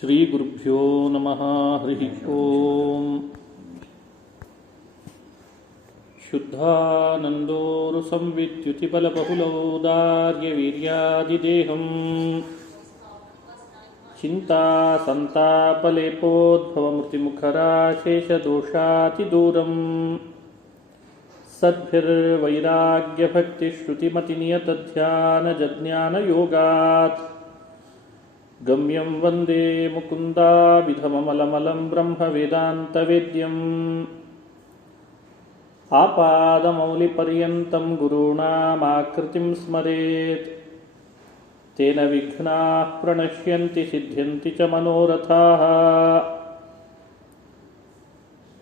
ಶ್ರೀಗುರುಭ್ಯೋ ನಮಃ. ಹರಿ ಓಂ. ಶುದ್ಧಾನಂದೋರು ಸಂವಿದ್ಯುತಿಬಲಬಹುಲೌದಾರ್ಯವೀರ್ಯಾದಿದೇಹಂ ಚಿಂತಾ ಸಂತಾಪಲೇಪೋದ್ಭವಮೃತಿಮುಖರಾಶೇಷದೋಷಾತಿದೂರಂ ಸದ್ಭಿರ್ವೈರಾಗ್ಯಭಕ್ತಿಶ್ರುತಿಮತಿನಿಯತಧ್ಯಾನಜಜ್ಞಾನಯೋಗಾತ್ ಗಮ್ಯಂ ವಂದೇ ಮುಕುಂದಾಭಿಧಮಮಲಮಲಂ ಬ್ರಹ್ಮವೇದಾಂತವೇದ್ಯಂ ಆಪಾದಮೌಲಿಪರ್ಯಂతం ಗುರುಣಾಮಾಕೃತಿಂ ಸ್ಮರೇತ್ ತೇನ ವಿಘ್ನಾಃ ಪ್ರಣಶ್ಯಂತಿ ಸಿದ್ಧ್ಯಂತಿ ಚ ಮನೋರಥಾಃ.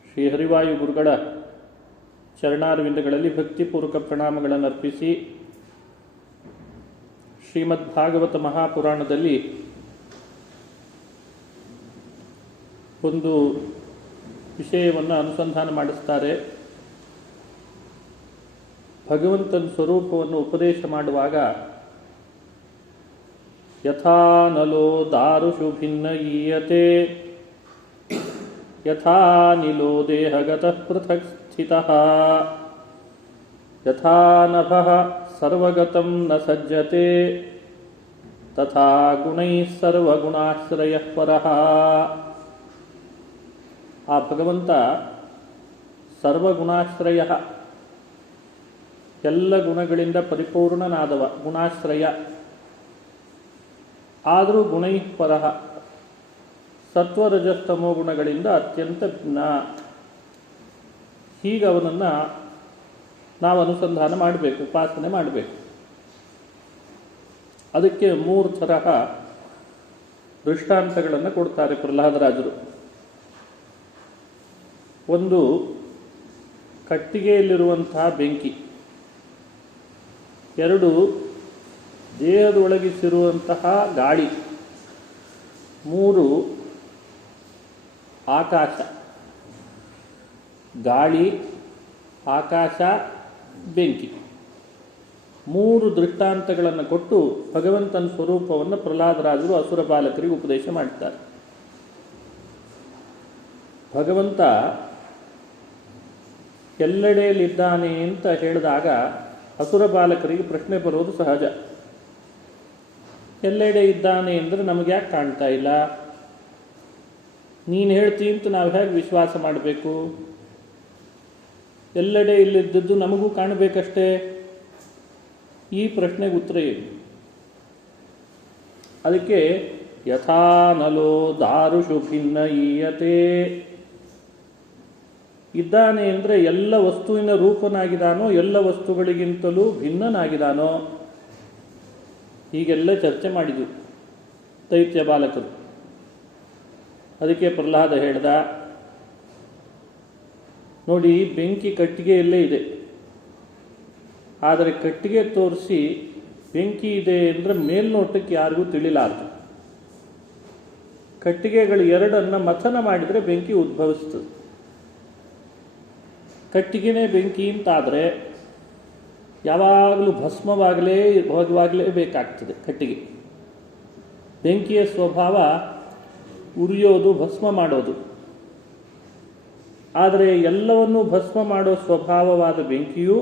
ಶ್ರೀ ಹರಿವಾಯು ಗುರುಗಳ ಚರಣಾರವಿಂದಗಳಲ್ಲಿ ಭಕ್ತಿಪೂರ್ವಕ ಪ್ರಣಾಮಗಳನ್ನು ಅರ್ಪಿಸಿ ಶ್ರೀಮದ್ ಭಾಗವತ ಮಹಾಪುರಾಣದಲ್ಲಿ ಒಂದು ವಿಷಯವನ್ನು ಅನುಸಂಧಾನ ಮಾಡಿಸ್ತಾರೆ. ಭಗವಂತನ ಸ್ವರೂಪವನ್ನು ಉಪದೇಶ ಮಾಡುವಾಗ ಯಥಾ ನಲೋ ದಾರುಷು ಭಿನ್ನ ಈಯತೆ ಯಥಾ ನಿಲೋ ದೇಹಗತಃ ಪೃಥಕ್ ಸ್ಥಿತಃ ಯಥಾ ನಭಃ ಸರ್ವಗತಂ ನ ಸಜ್ಜತೆ ತಥಾ ಗುಣೈಃ ಸರ್ವಗುಣಾಶ್ರಯಃ ಪರಃ. ಆ ಭಗವಂತ ಸರ್ವಗುಣಾಶ್ರಯ, ಎಲ್ಲ ಗುಣಗಳಿಂದ ಪರಿಪೂರ್ಣನಾದವ, ಗುಣಾಶ್ರಯ. ಆದರೂ ಗುಣೈಃ ಪರಃ, ಸತ್ವರಜಸ್ತಮೋ ಗುಣಗಳಿಂದ ಅತ್ಯಂತ ಭಿನ್ನ. ಹೀಗೆ ಅವನನ್ನು ನಾವು ಅನುಸಂಧಾನ ಮಾಡಬೇಕು, ಉಪಾಸನೆ ಮಾಡಬೇಕು. ಅದಕ್ಕೆ 3 ತರಹ ದೃಷ್ಟಾಂತಗಳನ್ನು ಕೊಡ್ತಾರೆ ಪ್ರಹ್ಲಾದರಾಜರು. ಒಂದು, ಕಟ್ಟಿಗೆಯಲ್ಲಿರುವಂತಹ ಬೆಂಕಿ. 2, ದೇಹದೊಳಗಿಸಿರುವಂತಹ ಗಾಳಿ. 3, ಆಕಾಶ. ಗಾಳಿ, ಆಕಾಶ, ಬೆಂಕಿ. 3 ದೃಷ್ಟಾಂತಗಳನ್ನು ಕೊಟ್ಟು ಭಗವಂತನ ಸ್ವರೂಪವನ್ನು ಪ್ರಹ್ಲಾದರಾಜರು ಅಸುರ ಬಾಲಕರಿಗೆ ಉಪದೇಶ ಮಾಡ್ತಾರೆ. ಭಗವಂತ ಎಲ್ಲೆಡೆಯಲ್ಲಿದ್ದಾನೆ ಅಂತ ಹೇಳಿದಾಗ ಅಸುರ ಬಾಲಕರಿಗೆ ಪ್ರಶ್ನೆ ಬರೋದು ಸಹಜ. ಎಲ್ಲೆಡೆ ಇದ್ದಾನೆ ಅಂದರೆ ನಮಗೆ ಯಾಕೆ ಕಾಣ್ತಾ ಇಲ್ಲ? ನೀನು ಹೇಳ್ತೀನಿ ಅಂತ ನಾವು ಹೇಗೆ ವಿಶ್ವಾಸ ಮಾಡಬೇಕು? ಎಲ್ಲೆಡೆ ಇಲ್ಲಿದ್ದದ್ದು ನಮಗೂ ಕಾಣಬೇಕಷ್ಟೇ. ಈ ಪ್ರಶ್ನೆಗೆ ಉತ್ತರ ಏನು? ಅದಕ್ಕೆ ಯಥಾ ನಲೋ ದಾರುಷು ಭಿನ್ನ ಈಯತೆ. ಇದ್ದಾನೆ ಅಂದರೆ ಎಲ್ಲ ವಸ್ತುವಿನ ರೂಪನಾಗಿದ್ದಾನೋ, ಎಲ್ಲ ವಸ್ತುಗಳಿಗಿಂತಲೂ ಭಿನ್ನನಾಗಿದ್ದಾನೋ, ಹೀಗೆಲ್ಲ ಚರ್ಚೆ ಮಾಡಿದ್ವಿ ದೈತ್ಯ ಬಾಲಕರು. ಅದಕ್ಕೆ ಪ್ರಹ್ಲಾದ ಹೇಳ್ದ, ನೋಡಿ, ಬೆಂಕಿ ಕಟ್ಟಿಗೆಯಲ್ಲೇ ಇದೆ. ಆದರೆ ಕಟ್ಟಿಗೆ ತೋರಿಸಿ ಬೆಂಕಿ ಇದೆ ಅಂದರೆ ಮೇಲ್ನೋಟಕ್ಕೆ ಯಾರಿಗೂ ತಿಳಿಲಾರ್ದು. ಕಟ್ಟಿಗೆಗಳು 2 ಮಥನ ಮಾಡಿದರೆ ಬೆಂಕಿ ಉದ್ಭವಿಸ್ತದೆ. ಕಟ್ಟಿಗೆನೇ ಬೆಂಕಿ ಅಂತಾದರೆ ಯಾವಾಗಲೂ ಭಸ್ಮವಾಗಲೇ ಬೇಕಾಗ್ತದೆ. ಕಟ್ಟಿಗೆ ಬೆಂಕಿಯ ಸ್ವಭಾವ ಉರಿಯೋದು, ಭಸ್ಮ ಮಾಡೋದು. ಆದರೆ ಎಲ್ಲವನ್ನೂ ಭಸ್ಮ ಮಾಡೋ ಸ್ವಭಾವವಾದ ಬೆಂಕಿಯು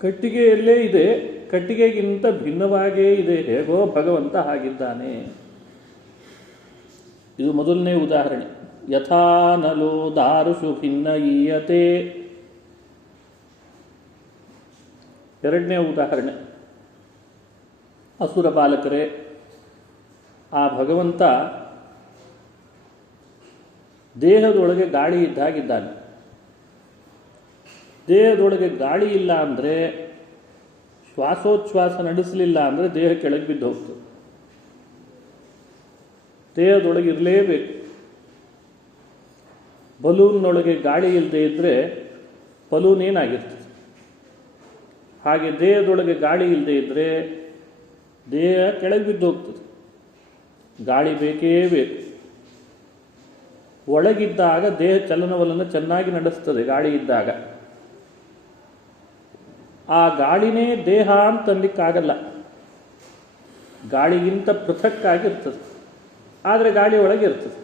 ಕಟ್ಟಿಗೆಯಲ್ಲೇ ಇದೆ, ಕಟ್ಟಿಗೆಗಿಂತ ಭಿನ್ನವಾಗೇ ಇದೆ. ಹೇಗೋ ಭಗವಂತ ಹಾಗಿದ್ದಾನೆ. ಇದು ಮೊದಲನೇ ಉದಾಹರಣೆ. ಯಥಾ ನಲೋ ದಾರುಷು ಭಿನ್ನ ಈಯತೆ. 2ನೇ ಉದಾಹರಣೆ, ಅಸುರ ಬಾಲಕರೇ, ಆ ಭಗವಂತ ದೇಹದೊಳಗೆ ಗಾಳಿ ಇದ್ದಾಗಿದ್ದಾನೆ. ದೇಹದೊಳಗೆ ಗಾಳಿ ಇಲ್ಲ ಅಂದರೆ, ಶ್ವಾಸೋಚ್ಛ್ವಾಸ ನಡೆಸಲಿಲ್ಲ ಅಂದರೆ ದೇಹ ಕೆಳಗೆ ಬಿದ್ದು ಹೋಗ್ತದೆ. ದೇಹದೊಳಗೆ ಇರಲೇಬೇಕು. ಬಲೂನ್ನೊಳಗೆ ಗಾಳಿ ಇಲ್ಲದೆ ಇದ್ದರೆ ಬಲೂನ್ ಏನಾಗಿರ್ತದೆ? ಹಾಗೆ ದೇಹದೊಳಗೆ ಗಾಳಿ ಇಲ್ಲದೆ ಇದ್ದರೆ ದೇಹ ಕೆಳಗೆ ಬಿದ್ದು ಹೋಗ್ತದೆ. ಗಾಳಿ ಬೇಕೇ ಬೇಕು. ಒಳಗಿದ್ದಾಗ ದೇಹ ಚಲನವಲನ ಚೆನ್ನಾಗಿ ನಡೆಸ್ತದೆ. ಗಾಳಿ ಇದ್ದಾಗ ಆ ಗಾಳಿನೇ ದೇಹ ಅಂತನ್ಲಿಕ್ಕಾಗಲ್ಲ. ಗಾಳಿಗಿಂತ ಪೃಥಕ್ಕಾಗಿರ್ತದೆ. ಆದರೆ ಗಾಳಿ ಒಳಗೆ ಇರ್ತದೆ.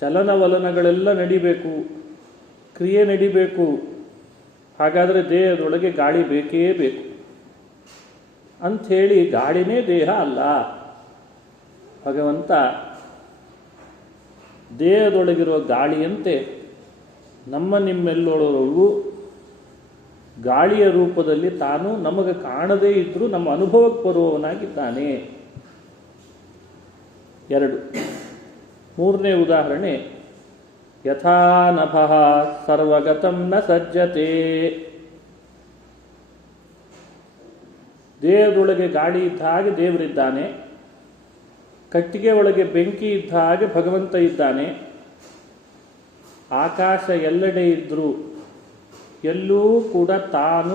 ಚಲನವಲನಗಳೆಲ್ಲ ನಡಿಬೇಕು, ಕ್ರಿಯೆ ನಡಿಬೇಕು. ಹಾಗಾದರೆ ದೇಹದೊಳಗೆ ಗಾಳಿ ಬೇಕೇ ಬೇಕು. ಅಂಥೇಳಿ ಗಾಳಿನೇ ದೇಹ ಅಲ್ಲ. ಭಗವಂತ ದೇಹದೊಳಗಿರುವ ಗಾಳಿಯಂತೆ ನಿಮ್ಮೆಲ್ಲೊಳಗೂ ಗಾಳಿಯ ರೂಪದಲ್ಲಿ ತಾನು ನಮಗೆ ಕಾಣದೇ ಇದ್ದರೂ ನಮ್ಮ ಅನುಭವಕ್ಕೆ ಬರುವವನಾಗಿದ್ದಾನೆ. 2. ಮೂರನೇ ಉದಾಹರಣೆ, ಯಥಾ ನಭಃ ಸರ್ವಗತಂ ನ ಸಜ್ಜತೆ. ದೇಹದೊಳಗೆ ಗಾಳಿ ಇದ್ದ ಹಾಗೆ ದೇವರಿದ್ದಾನೆ, ಕಟ್ಟಿಗೆ ಒಳಗೆ ಬೆಂಕಿ ಇದ್ದ ಹಾಗೆ ಭಗವಂತ ಇದ್ದಾನೆ. ಆಕಾಶ ಎಲ್ಲೆಡೆ ಇದ್ದರೂ ಎಲ್ಲೂ ಕೂಡ ತಾನು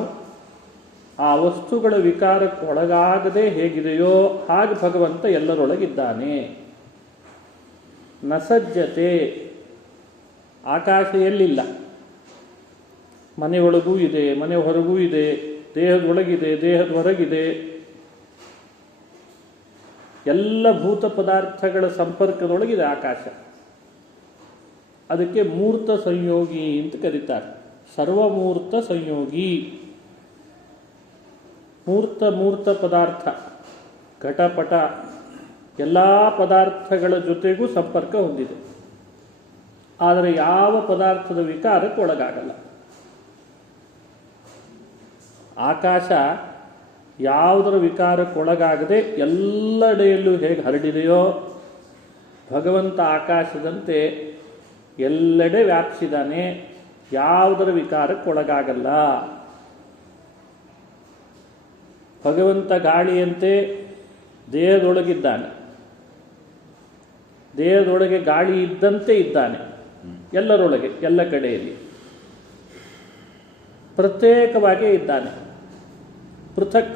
ಆ ವಸ್ತುಗಳ ವಿಕಾರಕ್ಕೆ ಒಳಗಾಗದೆ ಹೇಗಿದೆಯೋ ಹಾಗೆ ಭಗವಂತ ಎಲ್ಲರೊಳಗಿದ್ದಾನೆ. ನಸಜ್ಜತೆ, ಆಕಾಶ ಎಲ್ಲಿಲ್ಲ, ಮನೆಯೊಳಗೂ ಇದೆ, ಮನೆ ಹೊರಗೂ ಇದೆ, ದೇಹದೊಳಗಿದೆ, ದೇಹದ ಹೊರಗಿದೆ. ಎಲ್ಲ ಭೂತ ಪದಾರ್ಥಗಳ ಸಂಪರ್ಕದೊಳಗಿದೆ ಆಕಾಶ. ಅದಕ್ಕೆ ಮೂರ್ತ ಸಂಯೋಗಿ ಅಂತ ಕರೀತಾರೆ. ಸರ್ವಮೂರ್ತ ಸಂಯೋಗಿ. ಮೂರ್ತ ಪದಾರ್ಥ, ಘಟಪಟ ಎಲ್ಲ ಪದಾರ್ಥಗಳ ಜೊತೆಗೂ ಸಂಪರ್ಕ ಹೊಂದಿದೆ. ಆದರೆ ಯಾವ ಪದಾರ್ಥದ ವಿಕಾರಕ್ಕೆ ಒಳಗಾಗಲ್ಲ. ಆಕಾಶ ಯಾವುದರ ವಿಕಾರಕ್ಕೊಳಗಾಗದೆ ಎಲ್ಲೆಡೆಯಲ್ಲೂ ಹೇಗೆ ಹರಡಿದೆಯೋ ಭಗವಂತ ಆಕಾಶದಂತೆ ಎಲ್ಲೆಡೆ ವ್ಯಾಪಿಸಿದ್ದಾನೆ, ಯಾವುದರ ವಿಕಾರಕ್ಕೊಳಗಾಗಲ್ಲ. ಭಗವಂತ ಗಾಳಿಯಂತೆ ದೇಹದೊಳಗಿದ್ದಾನೆ, ದೇಹದೊಳಗೆ ಗಾಳಿ ಇದ್ದಂತೆ ಇದ್ದಾನೆ, ಎಲ್ಲರೊಳಗೆ ಎಲ್ಲ ಕಡೆಯಲ್ಲಿ ಪ್ರತ್ಯೇಕವಾಗಿಯೇ ಇದ್ದಾನೆ, ಪೃಥಕ್.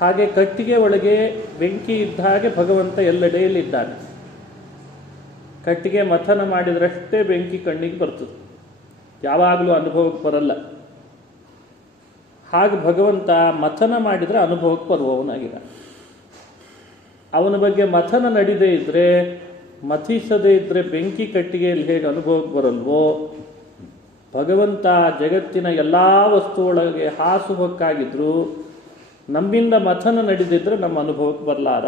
ಹಾಗೆ ಕಟ್ಟಿಗೆ ಒಳಗೆ ಬೆಂಕಿ ಇದ್ದ ಹಾಗೆ ಭಗವಂತ ಎಲ್ಲೆಡೆಯಲ್ಲಿದ್ದಾನೆ. ಕಟ್ಟಿಗೆ ಮಥನ ಮಾಡಿದ್ರಷ್ಟೇ ಬೆಂಕಿ ಕಣ್ಣಿಗೆ ಬರ್ತದೆ, ಯಾವಾಗಲೂ ಅನುಭವಕ್ಕೆ ಬರಲ್ಲ. ಹಾಗೆ ಭಗವಂತ ಮಥನ ಮಾಡಿದರೆ ಅನುಭವಕ್ಕೆ ಬರುವವನಾಗಿಲ್ಲ. ಅವನ ಬಗ್ಗೆ ಮಥನ ನಡೀದೇ ಇದ್ದರೆ, ಮಥಿಸದೇ ಇದ್ದರೆ ಬೆಂಕಿ ಕಟ್ಟಿಗೆಯಲ್ಲಿ ಹೇಗೆ ಅನುಭವಕ್ಕೆ ಬರಲ್ವೋ, ಭಗವಂತ ಜಗತ್ತಿನ ಎಲ್ಲ ವಸ್ತುವೊಳಗೆ ಹಾಸುಹೊಕ್ಕಾಗಿದ್ರು ನಮ್ಮಿಂದ ಮಥನ ನಡೆದಿದ್ರೆ ನಮ್ಮ ಅನುಭವಕ್ಕೆ ಬರಲಾರ.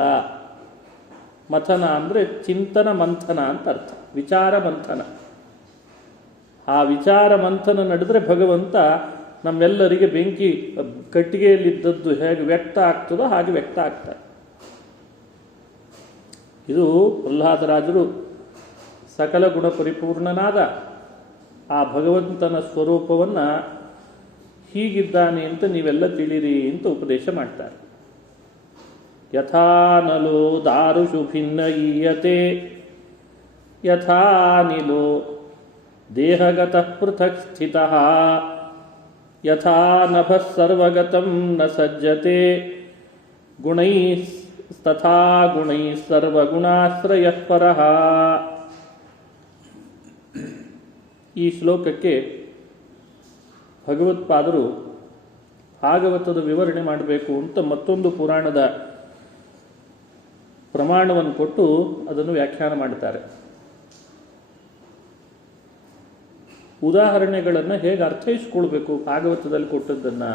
ಮಥನ ಅಂದರೆ ಚಿಂತನ ಮಂಥನ ಅಂತ ಅರ್ಥ, ವಿಚಾರ ಮಂಥನ. ಆ ವಿಚಾರ ಮಂಥನ ನಡೆದರೆ ಭಗವಂತ ನಮ್ಮೆಲ್ಲರಿಗೆ ಬೆಂಕಿ ಕಟ್ಟಿಗೆಯಲ್ಲಿದ್ದದ್ದು ಹೇಗೆ ವ್ಯಕ್ತ ಆಗ್ತದೋ ಹಾಗೆ ವ್ಯಕ್ತ ಆಗ್ತಾರೆ. ಇದು ಪ್ರಹ್ಲಾದರಾಜರು ಸಕಲ ಗುಣ ಪರಿಪೂರ್ಣನಾದ ಆ ಭಗವಂತನ ಸ್ವರೂಪವನ್ನು ಹೀಗಿದ್ದಾನೆ ಅಂತ ನೀವೆಲ್ಲ ತಿಳಿರಿ ಅಂತ ಉಪದೇಶ ಮಾಡ್ತಾರೆ. ಯಥಾ ನಲೋ ದಾರುಷು ಭಿನ್ನ ಈಯತೆ ಯಥಾ ನಿಲೋ ದೇಹಗತಃ ಪೃಥಕ್ ಸ್ಥಿತಃ ಯಥಾ ನಭಃ ಸರ್ವಗತಂ ನ ಸಜ್ಜತೆ ಗುಣೈಸ್ತಥಾ ಗುಣೈಃ ಸರ್ವಗುಣಾಶ್ರಯಃ ಪರಃ. ಈ ಶ್ಲೋಕಕ್ಕೆ ಭಗವತ್ಪಾದರು ಭಾಗವತದ ವಿವರಣೆ ಮಾಡಬೇಕು ಅಂತ ಮತ್ತೊಂದು ಪುರಾಣದ ಪ್ರಮಾಣವನ್ನು ಕೊಟ್ಟು ಅದನ್ನು ವ್ಯಾಖ್ಯಾನ ಮಾಡುತ್ತಾರೆ. ಉದಾಹರಣೆಗಳನ್ನು ಹೇಗೆ ಅರ್ಥೈಸ್ಕೊಳ್ಬೇಕು, ಭಾಗವತದಲ್ಲಿ ಕೊಟ್ಟದ್ದನ್ನು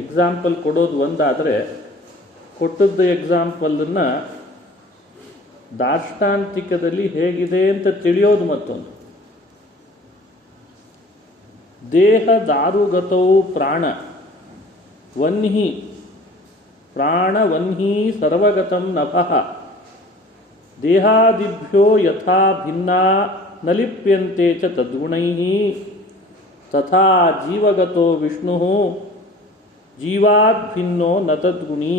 ಎಕ್ಸಾಂಪಲ್ ಕೊಡೋದು ಒಂದಾದರೆ, ಕೊಟ್ಟದ್ದು ಎಕ್ಸಾಂಪಲನ್ನು ದಾರ್ಷ್ಟಾಂತಿಕದಲ್ಲಿ ಹೇಗಿದೆ ಅಂತ ತಿಳಿಯೋದು ಮತ್ತೊಂದು. ದೇಹ ದಾರುಗತೌ ಪ್ರಾಣ ವನ್ಹಿ ಪ್ರಾಣ ವನ್ಹಿ ಸರ್ವಗತಂ ನಭಃ ದೇಹಾದಿಭ್ಯೋ ಯಥಾ ಭಿನ್ನಾ ನ ಲಿಪ್ಯಂತೆ ಚ ತದ್ಗುಣೈಃ ತಥಾ ಜೀವಗತೋ ವಿಷ್ಣುಃ ಜೀವಾದ್ ಭಿನ್ನೋ ನ ತದ್ಗುಣೀ.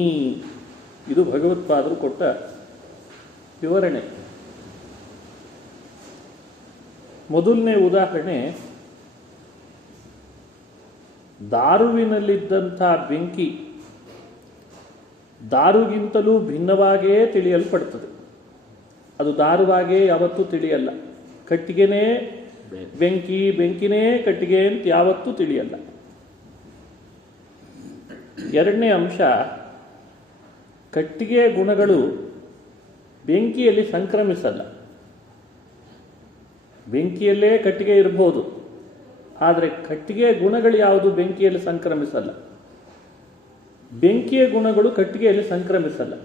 ಇದು ಭಗವತ್ಪಾದರು ಕೊಟ್ಟ ವಿವರಣೆ. ಮೊದಲನೇ ಉದಾಹರಣೆ, ದಾರುವಿನಲ್ಲಿದ್ದಂಥ ಬೆಂಕಿ ದಾರುಗಿಂತಲೂ ಭಿನ್ನವಾಗಿಯೇ ತಿಳಿಯಲ್ಪಡ್ತದೆ. ಅದು ದಾರುವಾಗೇ ಯಾವತ್ತೂ ತಿಳಿಯಲ್ಲ. ಕಟ್ಟಿಗೆನೇ ಬೆಂಕಿ, ಬೆಂಕಿನೇ ಕಟ್ಟಿಗೆ ಅಂತ ಯಾವತ್ತೂ ತಿಳಿಯಲ್ಲ. ಎರಡನೇ ಅಂಶ, ಕಟ್ಟಿಗೆ ಗುಣಗಳು ಬೆಂಕಿಯಲ್ಲಿ ಸಂಕ್ರಮಿಸಲ್ಲ. ಬೆಂಕಿಯಲ್ಲೇ ಕಟ್ಟಿಗೆ ಇರಬಹುದು, ಆದರೆ ಕಟ್ಟಿಗೆ ಗುಣಗಳು ಯಾವುದು ಬೆಂಕಿಯಲ್ಲಿ ಸಂಕ್ರಮಿಸಲ್ಲ. ಬೆಂಕಿಯ ಗುಣಗಳು ಕಟ್ಟಿಗೆಯಲ್ಲಿ ಸಂಕ್ರಮಿಸಲ್ಲ.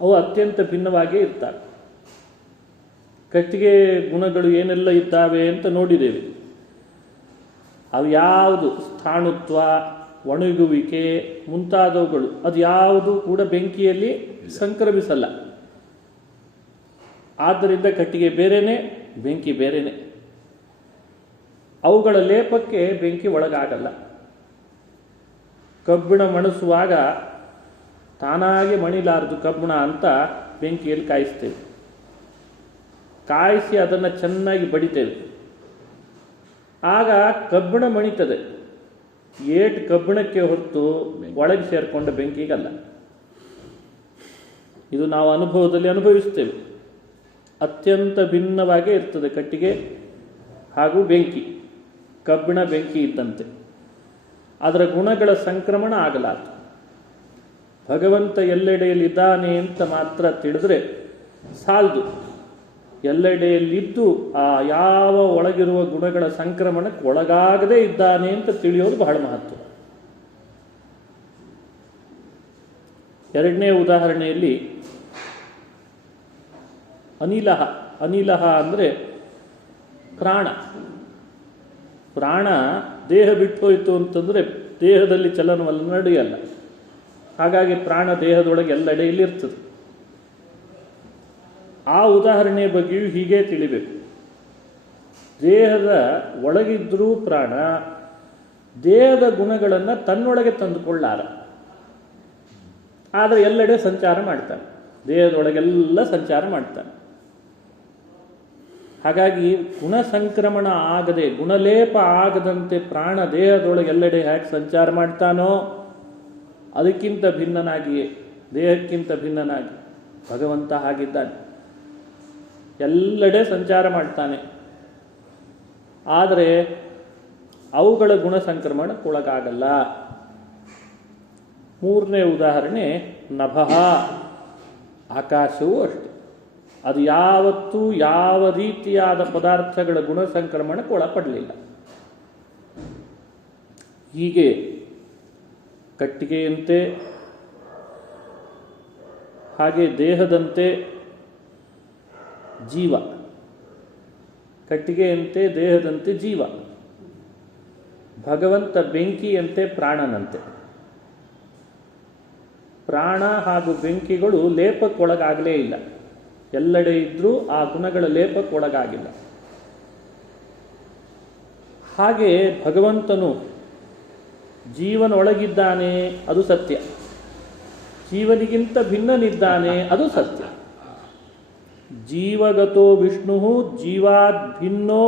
ಅವು ಅತ್ಯಂತ ಭಿನ್ನವಾಗಿಯೇ ಇರ್ತವೆ. ಕಟ್ಟಿಗೆ ಗುಣಗಳು ಏನೆಲ್ಲ ಇದ್ದಾವೆ ಅಂತ ನೋಡಿದ್ದೇವೆ. ಅವು ಯಾವುದು ಸ್ಥಾಣುತ್ವ, ಒಣಗುವಿಕೆ ಮುಂತಾದವುಗಳು, ಅದು ಯಾವುದು ಕೂಡ ಬೆಂಕಿಯಲ್ಲಿ ಸಂಕ್ರಮಿಸಲ್ಲ. ಆದ್ದರಿಂದ ಕಟ್ಟಿಗೆ ಬೇರೆನೆ, ಬೆಂಕಿ ಬೇರೆನೆ. ಅವುಗಳ ಲೇಪಕ್ಕೆ ಬೆಂಕಿ ಒಳಗಾಗಲ್ಲ. ಕಬ್ಬಿಣ ಮಣಿಸುವಾಗ ತಾನಾಗೆ ಮಣಿಲಾರದು ಕಬ್ಬಿಣ ಅಂತ ಬೆಂಕಿಯಲ್ಲಿ ಕಾಯಿಸ್ತೇವೆ. ಕಾಯಿಸಿ ಅದನ್ನು ಚೆನ್ನಾಗಿ ಬಡಿತೇವೆ. ಆಗ ಕಬ್ಬಿಣ ಮಣಿತದೆ. ಏಟು ಕಬ್ಬಿಣಕ್ಕೆ ಹೊರತು ಒಳಗೆ ಸೇರಿಕೊಂಡ ಬೆಂಕಿಗಲ್ಲ. ಇದು ನಾವು ಅನುಭವದಲ್ಲಿ ಅನುಭವಿಸ್ತೇವೆ. ಅತ್ಯಂತ ಭಿನ್ನವಾಗೇ ಇರ್ತದೆ ಕಟ್ಟಿಗೆ ಹಾಗೂ ಬೆಂಕಿ. ಕಬ್ಬಿಣ ಬೆಂಕಿ ಇದ್ದಂತೆ ಅದರ ಗುಣಗಳ ಸಂಕ್ರಮಣ ಆಗಲಾರದು. ಭಗವಂತ ಎಲ್ಲೆಡೆಯಲ್ಲಿದ್ದಾನೆ ಅಂತ ಮಾತ್ರ ತಿಳಿದ್ರೆ ಸಾಲದು. ಎಲ್ಲೆಡೆಯಲ್ಲಿದ್ದು ಆ ಯಾವ ಒಳಗಿರುವ ಗುಣಗಳ ಸಂಕ್ರಮಣಕ್ಕೆ ಒಳಗಾಗದೇ ಇದ್ದಾನೆ ಅಂತ ತಿಳಿಯೋದು ಬಹಳ ಮಹತ್ವ. ಎರಡನೇ ಉದಾಹರಣೆಯಲ್ಲಿ ಅನಿಲಹ ಅಂದರೆ ಪ್ರಾಣ. ಪ್ರಾಣ ದೇಹ ಬಿಟ್ಟೋಯ್ತು ಅಂತಂದರೆ ದೇಹದಲ್ಲಿ ಚಲನವಲ್ಲ, ನಡೆಯಲ್ಲ. ಹಾಗಾಗಿ ಪ್ರಾಣ ದೇಹದೊಳಗೆ ಎಲ್ಲೆಡೆಯಲ್ಲಿ ಇರ್ತದೆ. ಆ ಉದಾಹರಣೆಯ ಬಗ್ಗೆಯೂ ಹೀಗೆ ತಿಳಿಬೇಕು. ದೇಹದ ಒಳಗಿದ್ರೂ ಪ್ರಾಣ ದೇಹದ ಗುಣಗಳನ್ನು ತನ್ನೊಳಗೆ ತಂದುಕೊಳ್ಳಾರ, ಆದರೆ ಎಲ್ಲೆಡೆ ಸಂಚಾರ ಮಾಡ್ತಾನೆ. ದೇಹದೊಳಗೆಲ್ಲ ಸಂಚಾರ ಮಾಡ್ತಾನೆ. ಹಾಗಾಗಿ ಗುಣ ಸಂಕ್ರಮಣ ಆಗದೆ, ಗುಣಲೇಪ ಆಗದಂತೆ ಪ್ರಾಣ ದೇಹದೊಳಗೆ ಎಲ್ಲೆಡೆ ಹೇಗೆ ಸಂಚಾರ ಮಾಡ್ತಾನೋ ಅದಕ್ಕಿಂತ ಭಿನ್ನನಾಗಿಯೇ, ದೇಹಕ್ಕಿಂತ ಭಿನ್ನನಾಗಿ ಭಗವಂತ ಹಾಗಿದ್ದಾನೆ. ಎಲ್ಲೆಡೆ ಸಂಚಾರ ಮಾಡ್ತಾನೆ, ಆದರೆ ಅವುಗಳ ಗುಣ ಸಂಕ್ರಮಣಕ್ಕೊಳಗಾಗಲ್ಲ. ಮೂರನೇ ಉದಾಹರಣೆ ನಭಃ, ಆಕಾಶವೂ ಅಷ್ಟೆ. ಅದು ಯಾವತ್ತೂ ಯಾವ ರೀತಿಯಾದ ಪದಾರ್ಥಗಳ ಗುಣ ಸಂಕ್ರಮಣಕ್ಕೆ ಒಳಪಡಲಿಲ್ಲ. ಹೀಗೆ ಕಟ್ಟಿಗೆಯಂತೆ, ಹಾಗೆ ದೇಹದಂತೆ ಜೀವ, ಕಟ್ಟಿಗೆಯಂತೆ ದೇಹದಂತೆ ಜೀವ, ಭಗವಂತ ಬೆಂಕಿಯಂತೆ ಪ್ರಾಣನಂತೆ. ಪ್ರಾಣ ಹಾಗೂ ಬೆಂಕಿಗಳು ಲೇಪಕ್ಕೊಳಗಾಗಲೇ ಇಲ್ಲ. ಎಲ್ಲೆಡೆ ಇದ್ರೂ ಆ ಗುಣಗಳ ಲೇಪಕ್ಕೊಳಗಾಗಿಲ್ಲ. ಹಾಗೆ ಭಗವಂತನು ಜೀವನೊಳಗಿದ್ದಾನೆ, ಅದು ಸತ್ಯ. ಜೀವನಿಗಿಂತ ಭಿನ್ನನಿದ್ದಾನೆ, ಅದು ಸತ್ಯ. ಜೀವಗತೋ ವಿಷ್ಣು ಜೀವಾದ್ ಭಿನ್ನೋ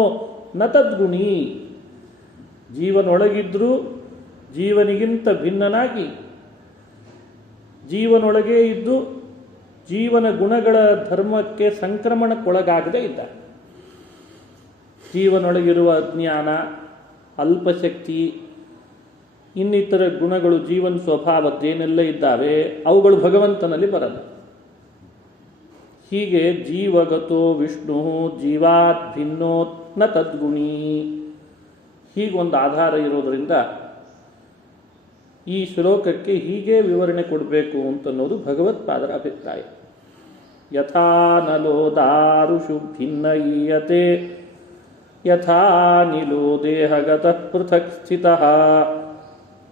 ನ ತದ್ಗುಣಿ. ಜೀವನೊಳಗಿದ್ರೂ ಜೀವನಿಗಿಂತ ಭಿನ್ನನಾಗಿ, ಜೀವನೊಳಗೇ ಇದ್ದು ಜೀವನ ಗುಣಗಳ ಧರ್ಮಕ್ಕೆ ಸಂಕ್ರಮಣಕ್ಕೊಳಗಾಗದೇ ಇದ್ದ. ಜೀವನೊಳಗಿರುವ ಅಜ್ಞಾನ, ಅಲ್ಪಶಕ್ತಿ, ಇನ್ನಿತರ ಗುಣಗಳು ಜೀವನ ಸ್ವಭಾವದ್ದೇನೆಲ್ಲ ಇದ್ದಾವೆ ಅವುಗಳು ಭಗವಂತನಲ್ಲಿ ಬರಲ್ಲ. ಹೀಗೆ ಜೀವಗತೋ ವಿಷ್ಣು ಜೀವಾತ್ ಭಿನ್ನೋ ನ ತದ್ಗುಣಿ. ಹೀಗೊಂದು ಆಧಾರ ಇರೋದರಿಂದ ಈ ಶ್ಲೋಕಕ್ಕೆ ಹೀಗೆ ವಿವರಣೆ ಕೊಡಬೇಕು ಅಂತನ್ನೋದು ಭಗವತ್ಪಾದರ ಅಭಿಪ್ರಾಯ. ಯಥಾ ನಲೋ ದಾರುಷು ಭಿನ್ನಯೀಯತೆ ಯಥಾ ನಿಲೋ ದೇಹಗತಃ ಪೃಥಕ್ ಸ್ಥಿತಃ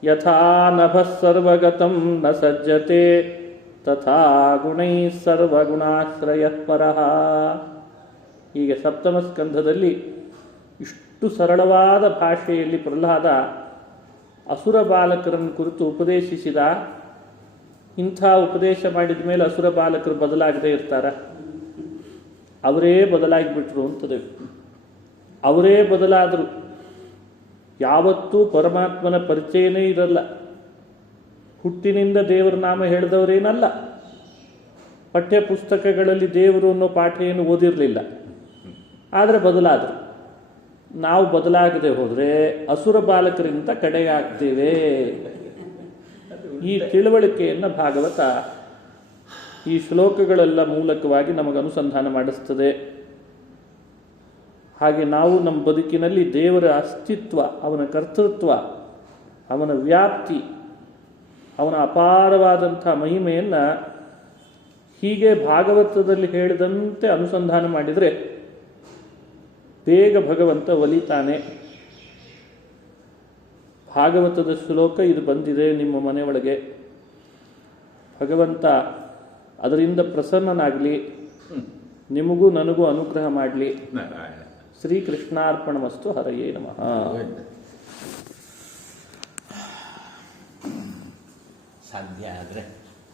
ಯಥಾ ನಭಃ ಸರ್ವಗತಂ ನ ಸಜ್ಜತೆ ತಥಾ ಗುಣೈಃ ಸರ್ವಗುಣಾಶ್ರಯಃ ಪರಃ. ಹೀಗೆ ಸಪ್ತಮ ಸ್ಕಂಧದಲ್ಲಿ ಇಷ್ಟು ಸರಳವಾದ ಭಾಷೆಯಲ್ಲಿ ಪ್ರಹ್ಲಾದ ಅಸುರ ಬಾಲಕರನ್ನು ಕುರಿತು ಉಪದೇಶಿಸಿದ. ಇಂಥ ಉಪದೇಶ ಮಾಡಿದ ಮೇಲೆ ಅಸುರ ಬಾಲಕರು ಬದಲಾಗದೇ ಇರ್ತಾರ? ಅವರೇ ಬದಲಾಗಿಬಿಟ್ರು ಅಂತದೆ. ಅವರೇ ಬದಲಾದರು. ಯಾವತ್ತೂ ಪರಮಾತ್ಮನ ಪರಿಚಯನೇ ಇರಲ್ಲ. ಹುಟ್ಟಿನಿಂದ ದೇವರ ನಾಮ ಹೇಳಿದವರೇನಲ್ಲ. ಪಠ್ಯ ಪುಸ್ತಕಗಳಲ್ಲಿ ದೇವರು ಅನ್ನೋ ಪಾಠ ಏನು ಓದಿರಲಿಲ್ಲ, ಆದರೆ ಬದಲಾದರು. ನಾವು ಬದಲಾಗದೆ ಹೋದರೆ ಅಸುರ ಬಾಲಕರಿಂದ ಕಡೆಯಾಗ್ತೇವೆ. ಈ ತಿಳುವಳಿಕೆಯನ್ನು ಭಾಗವತ ಈ ಶ್ಲೋಕಗಳೆಲ್ಲ ಮೂಲಕವಾಗಿ ನಮಗೆ ಅನುಸಂಧಾನ ಮಾಡಿಸ್ತದೆ. ಹಾಗೆ ನಾವು ನಮ್ಮ ಬದುಕಿನಲ್ಲಿ ದೇವರ ಅಸ್ತಿತ್ವ, ಅವನ ಕರ್ತೃತ್ವ, ಅವನ ವ್ಯಾಪ್ತಿ, ಅವನ ಅಪಾರವಾದಂಥ ಮಹಿಮೆಯನ್ನು ಹೀಗೆ ಭಾಗವತದಲ್ಲಿ ಹೇಳಿದಂತೆ ಅನುಸಂಧಾನ ಮಾಡಿದರೆ ಬೇಗ ಭಗವಂತ ಒಲಿತಾನೆ. ಭಾಗವತದ ಶ್ಲೋಕ ಇದು ಬಂದಿದೆ ನಿಮ್ಮ ಮನೆಯೊಳಗೆ, ಭಗವಂತ ಅದರಿಂದ ಪ್ರಸನ್ನನಾಗಲಿ, ನಿಮಗೂ ನನಗೂ ಅನುಗ್ರಹ ಮಾಡಲಿ. ಶ್ರೀಕೃಷ್ಣಾರ್ಪಣಮಸ್ತು. ಹರಯೇ ನಮಃ. ಸಾಧ್ಯ ಆದರೆ